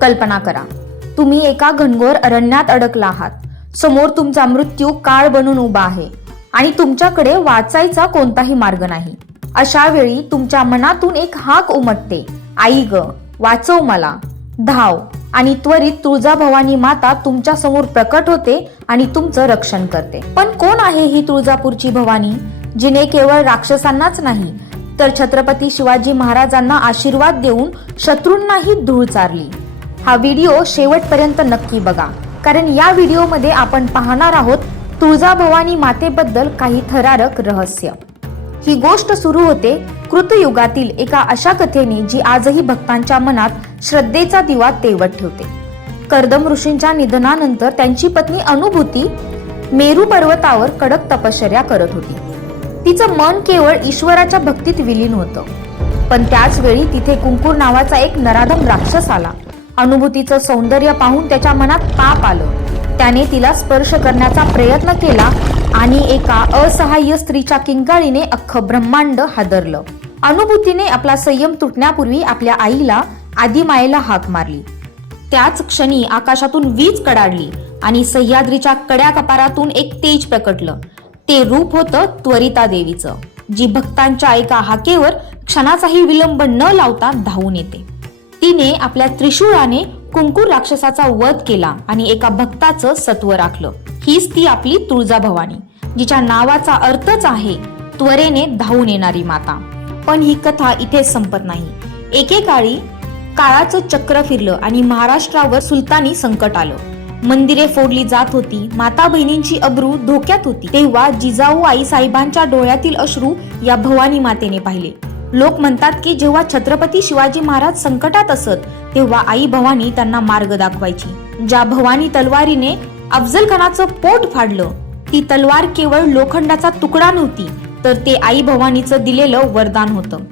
कल्पना करा, तुम्ही एका घनघोर अरण्यात अडकला आहात. समोर तुमचा मृत्यू काळ बनून उभा आहे आणि तुमच्याकडे वाचायचा कोणताही मार्ग नाही. अशा वेळी तुमच्या मनातून एक हाक उमटते, आई ग, वाचव मला. धाव आणि त्वरित तुळजाभवानी माता तुमच्या समोर प्रकट होते आणि तुमचं रक्षण करते. पण कोण आहे ही तुळजापूरची भवानी, जिने केवळ राक्षसांनाच नाही तर छत्रपती शिवाजी महाराजांना आशीर्वाद देऊन शत्रूंनाही धूळ चारली? हा व्हिडिओ शेवटपर्यंत नक्की बघा, कारण या व्हिडिओमध्ये आपण पाहणार आहोत तुळजाभवानी मातेबद्दल काही थरारक रहस्य. ही गोष्ट सुरू होते कृतयुगातील एका अशा कथेने जी आजही भक्तांच्या मनात श्रद्धेचा दिवा तेवत ठेवते. कर्दम ऋषींच्या निधनानंतर त्यांची पत्नी अनुभूती मेरू पर्वतावर कडक तपश्चर्या करत होती. तिचं मन केवळ ईश्वराच्या भक्तीत विलीन होतं. पण त्याच वेळी तिथे कुंकूर नावाचा एक नराधम राक्षस आला. अनुभूतीचं सौंदर्य पाहून त्याच्या मनात पाप आलं. त्याने तिला स्पर्श करण्याचा प्रयत्न केला आणि एका असहाय्य स्त्रीच्या किंकाळीने अख्खं ब्रह्मांड हादरलं. अनुभूतीने आपला संयम तुटण्यापूर्वी आपल्या आईला आदिमायेला हाक मारली. त्याच क्षणी आकाशातून वीज कडाडली आणि सह्याद्रीच्या कड्या कपारातून एक तेज प्रकटलं. ते रूप होतं त्वरिता देवीचं, जी भक्तांच्या एका हाकेवर क्षणाचाही विलंब न लावता धावून येते. तिने आपल्या त्रिशूळाने कुंकूर राक्षसाचा वध केला आणि एका भक्ताचं सत्व राखलं. हीच ती आपली तुळजाभवानी, जिच्या नावाचा अर्थच आहे त्वरेने धावून येणारी माता. पण ही कथा इथेच संपत नाही. एकेकाळी काळाचं चक्र फिरलं आणि महाराष्ट्रावर सुलतानी संकट आलं. मंदिरे फोडली जात होती, माता बहिणींची अब्रू धोक्यात होती. तेव्हा जिजाऊ आई साहेबांच्या डोळ्यातील अश्रू या भवानी मातेने पाहिले. लोक म्हणतात की जेव्हा छत्रपती शिवाजी महाराज संकटात असत तेव्हा आई भवानी त्यांना मार्ग दाखवायची. ज्या भवानी तलवारीने अफजल खानाचं पोट फाडलं, ती तलवार केवळ लोखंडाचा तुकडा नव्हती, तर ते आई भवानीचं दिलेलं वरदान होतं.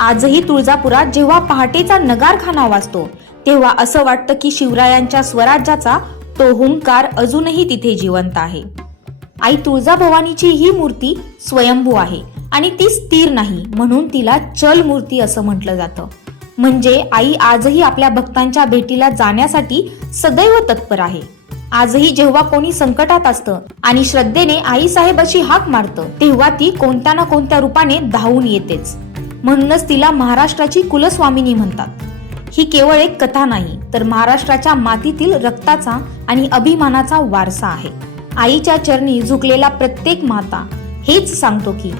आजही तुळजापुरात जेव्हा पहाटेचा नगारखाना वाजतो तेव्हा असं वाटतं की शिवरायांच्या स्वराज्याचा तो हुंकार अजूनही तिथे जिवंत आहे. आई तुळजाभवानीची ही मूर्ती स्वयंभू आहे आणि ती स्थिर नाही, म्हणून तिला चल मूर्ती असं म्हटलं जातं. म्हणजे आई आजही आपल्या भक्तांच्या भेटीला जाण्यासाठी सदैव तत्पर आहे. आजही जेव्हा कोणी संकटात असतं आणि श्रद्धेने आई साहेब अशी हाक मारतं तेव्हा ती कोणत्या ना कोणत्या रूपाने धावून येतेच. म्हणूनच तिला महाराष्ट्राची कुलस्वामिनी म्हणतात. ही केवळ एक कथा नाही, तर महाराष्ट्राच्या मातीतील रक्ताचा आणि अभिमानाचा वारसा आहे. आईच्या चरणी झुकलेला प्रत्येक माता हेच सांगतो की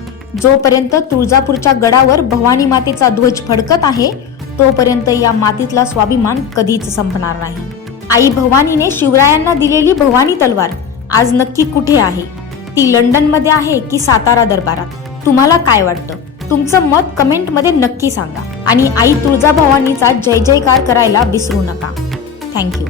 जोपर्यंत तुळजापूरच्या गडावर भवानी मातेचा ध्वज फडकत आहे तोपर्यंत या मातीतला स्वाभिमान कधीच संपणार नाही. आई भवानीने शिवरायांना दिलेली भवानी तलवार आज नक्की कुठे आहे? ती लंडन मध्ये आहे की सातारा दरबारात? तुम्हाला काय वाटतं? तुमचं मत कमेंट मध्ये नक्की सांगा आणि आई तुळजाभवानीचा जय जयकार करायला विसरू नका. थँक्यू.